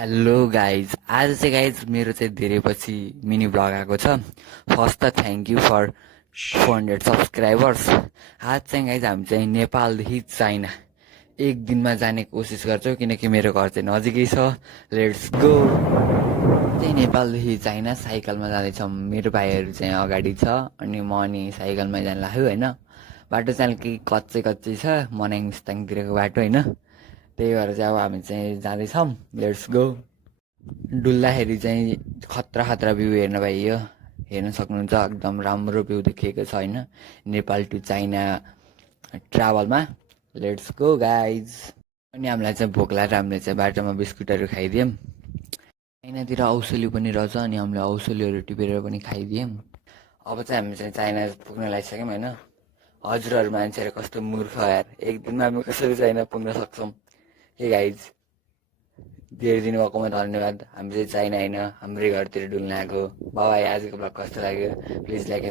Hello guys, आज चाहिँ guys मेरो चाहिँ धेरै पछि मिनी ब्लग आएको छ। फर्स्ट त थ्याङ्क यू फर 400 सब्सक्राइबर्स। आज चाहिँ गाइज हामी चाहिँ नेपालदेखि चाइना एक दिनमा जाने कोसिस गर्छौँ, किनकि मेरो घर चाहिँ नजिकै छ। Let's go. चाहिँ नेपालदेखि चाइना साइकलमा जाँदैछौँ। मेरो भाइहरू चाहिँ अगाडि छ अनि म अनि साइकलमा जानु लाग्यो होइन। बाटो चाहिँ अलिकति कच्चै कच्चै छ, मनाङ मुस्ताङतिरको बाटो होइन। त्यही भएर चाहिँ अब हामी चाहिँ जाँदैछौँ। Let's go. डुल्दाखेरि चाहिँ खतरा खतरा भ्यू हेर्न पाइयो, हेर्न सक्नुहुन्छ। एकदम राम्रो भ्यू देखिएको छ होइन, नेपाल टु चाइना ट्राभलमा। Let's go guys. अनि हामीलाई चाहिँ भोक लागेर हामीले चाहिँ बाटोमा बिस्कुटहरू खाइदियौँ। चाइनातिर औसली पनि रहेछ अनि हामीले औसलीहरू टिपेर पनि खाइदियौँ। अब चाहिँ हामी चाहिँ चाइना पुग्न लागिसक्यौँ होइन। हजुरहरू मान्छेहरू कस्तो मूर्ख यार, एक दिनमा हामी कसरी चाइना पुग्न सक्छौँ। हे गाइज, धेरै दिनुभएकोमा धन्यवाद। हामी चाहिँ चाइना होइन, हाम्रै घरतिर डुल्न आएको। बाबा, आजको ब्लग कस्तो लाग्यो प्लिज लाइक